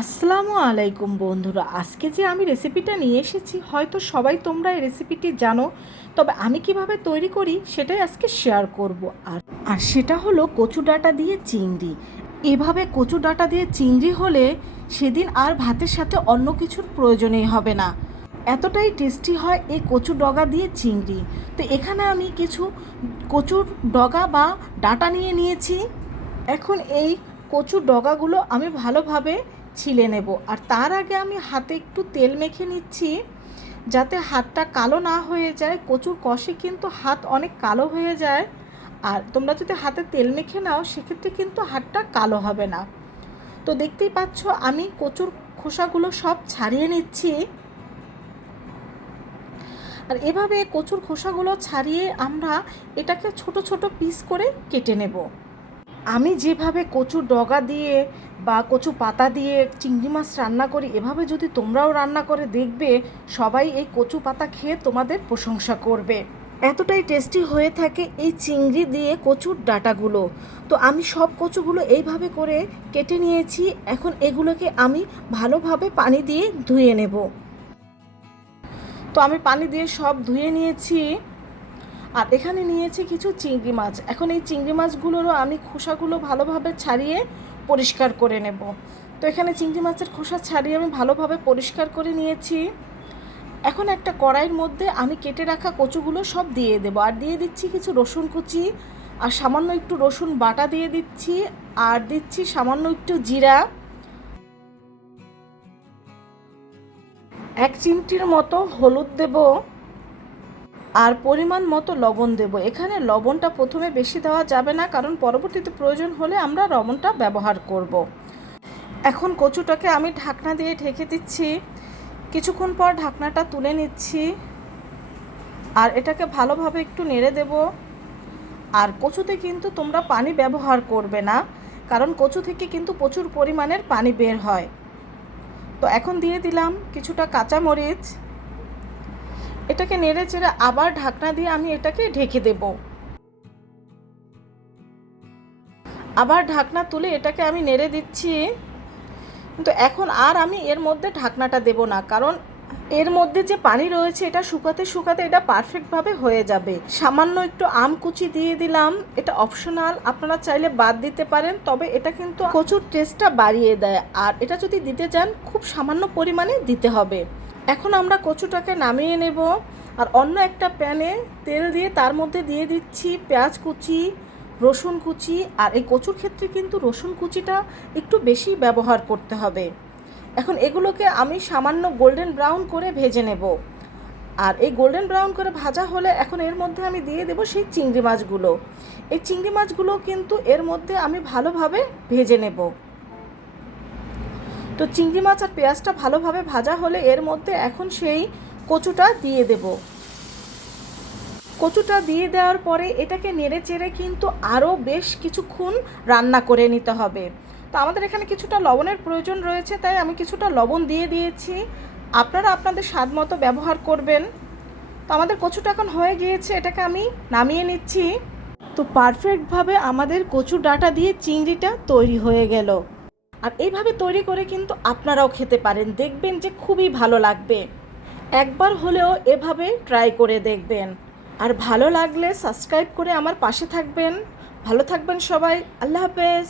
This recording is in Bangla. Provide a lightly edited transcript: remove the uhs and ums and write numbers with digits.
আসসালামু আলাইকুম বন্ধুরা, আজকে যে আমি রেসিপিটা নিয়ে এসেছি হয়তো সবাই তোমরা এই রেসিপিটি জানো, তবে আমি কিভাবে তৈরি করি সেটাই আজকে শেয়ার করব। আর সেটা হলো কচু ডাঁটা দিয়ে চিংড়ি। এভাবে কচু ডাঁটা দিয়ে চিংড়ি হলে সেদিন আর ভাতের সাথে অন্য কিছুর প্রয়োজনই হবে না, এতটাই টেস্টি হয় এই কচু ডগা দিয়ে চিংড়ি। তো এখানে আমি কিছু কচুর ডগা বা ডাঁটা নিয়ে নিয়েছি। এখন এই কচুর ডগাগুলো আমি ভালোভাবে ছিলে নেব, আর তার আগে আমি হাতে একটু তেল মেখে নিচ্ছি যাতে হাতটা কালো না হয়ে যায়। কচুর কষে কিন্তু হাত অনেক কালো হয়ে যায়, আর তোমরা যদি হাতে তেল মেখে নাও সেক্ষেত্রে কিন্তু হাতটা কালো হবে না। তো দেখতেই পাচ্ছ আমি কচুর খোসাগুলো সব ছাড়িয়ে নিচ্ছি, আর এভাবে কচুর খোসাগুলো ছাড়িয়ে আমরা এটাকে ছোট ছোট পিস করে কেটে নেব। আমি যেভাবে কচু ডগা দিয়ে বা কচু পাতা দিয়ে চিংড়ি মাছ রান্না করি, এভাবে যদি তোমরাও রান্না করে দেখবে, সবাই এই কচু পাতা খেয়ে তোমাদের প্রশংসা করবে। এতটাই টেস্টি হয়ে থাকে এই চিংড়ি দিয়ে কচুর ডাঁটাগুলো। তো আমি সব কচুগুলো এইভাবে করে কেটে নিয়েছি। এখন এগুলোকে আমি ভালোভাবে পানি দিয়ে ধুয়ে নেব। তো আমি পানি দিয়ে সব ধুয়ে নিয়েছি, আর এখানে নিয়েছি কিছু চিংড়ি মাছ। এখন এই চিংড়ি মাছগুলোরও আমি খোসাগুলো ভালোভাবে ছাড়িয়ে পরিষ্কার করে নেব। তো এখানে চিংড়ি মাছের খোসা ছাড়িয়ে আমি ভালোভাবে পরিষ্কার করে নিয়েছি। এখন একটা কড়াইয়ের মধ্যে আমি কেটে রাখা কচুগুলো সব দিয়ে দেবো, আর দিয়ে দিচ্ছি কিছু রসুন কুচি, আর সামান্য একটু রসুন বাটা দিয়ে দিচ্ছি, আর দিচ্ছি সামান্য একটু জিরা, 1 চিমটির মতো হলুদ দেব, আর পরিমাণ মতো লবণ দেব। এখানে লবণটা প্রথমে বেশি দেওয়া যাবে না, কারণ পরবর্তীতে প্রয়োজন হলে আমরা লবণটা ব্যবহার করব। এখন কচুটাকে আমি ঢাকনা দিয়ে ঢেকে দিচ্ছি। কিছুক্ষণ পর ঢাকনাটা তুলে নিচ্ছি, আর এটাকে ভালোভাবে একটু নেড়ে দেব। আর কচুতে কিন্তু তোমরা পানি ব্যবহার করবে না, কারণ কচু থেকে কিন্তু প্রচুর পরিমাণের পানি বের হয়। তো এখন দিয়ে দিলাম কিছুটা কাঁচামরিচ। এটাকে নেড়ে চেড়ে আবার ঢাকনা দিয়ে আমি এটাকে ঢেকে দেব। আবার ঢাকনা তুলে এটাকে আমি নেড়ে দিচ্ছি, কিন্তু এখন আর আমি এর মধ্যে ঢাকনাটা দেব না, কারণ এর মধ্যে যে পানি রয়েছে এটা শুকাতে শুকাতে এটা পারফেক্টভাবে হয়ে যাবে। সামান্য একটু আম কুচি দিয়ে দিলাম, এটা অপশনাল, আপনারা চাইলে বাদ দিতে পারেন, তবে এটা কিন্তু কচুর টেস্টটা বাড়িয়ে দেয়। আর এটা যদি দিতে চান খুব সামান্য পরিমাণে দিতে হবে। এখন আমরা কচুটাকে নামিয়ে নেব, আর অন্য একটা প্যানে তেল দিয়ে তার মধ্যে দিয়ে দিচ্ছি পেঁয়াজ কুচি, রসুন কুচি। আর এই কচুর ক্ষেত্রে কিন্তু রসুন কুচিটা একটু বেশি ব্যবহার করতে হবে। এখন এগুলোকে আমি সামান্য গোল্ডেন ব্রাউন করে ভেজে নেব, আর এই গোল্ডেন ব্রাউন করে ভাজা হলে এখন এর মধ্যে আমি দিয়ে দেব সেই চিংড়ি মাছগুলো। এই চিংড়ি মাছগুলো কিন্তু এর মধ্যে আমি ভালোভাবে ভেজে নেব। তো চিংড়ি মাছ আর পেঁয়াজটা ভালোভাবে ভাজা হলে এর মধ্যে এখন সেই কচুটা দিয়ে দেব। কচুটা দিয়ে দেওয়ার পরে এটাকে নেড়ে চেড়ে কিন্তু আরও বেশ কিছুক্ষণ রান্না করে নিতে হবে। তো আমাদের এখানে কিছুটা লবণের প্রয়োজন রয়েছে, তাই আমি কিছুটা লবণ দিয়ে দিয়েছি। আপনারা আপনাদের স্বাদ মতো ব্যবহার করবেন। তো আমাদের কচুটা এখন হয়ে গিয়েছে, এটাকে আমি নামিয়ে নিচ্ছি। তো পারফেক্টভাবে আমাদের কচু ডাঁটা দিয়ে চিংড়িটা তৈরি হয়ে গেল। আর এইভাবে তৈরি করে কিন্তু আপনারাও খেতে পারেন, দেখবেন যে খুবই ভালো লাগবে। একবার হলেও এভাবে ট্রাই করে দেখবেন। আর ভালো লাগলে সাবস্ক্রাইব করে আমার পাশে থাকবেন। ভালো থাকবেন সবাই। আল্লাহ হাফেজ।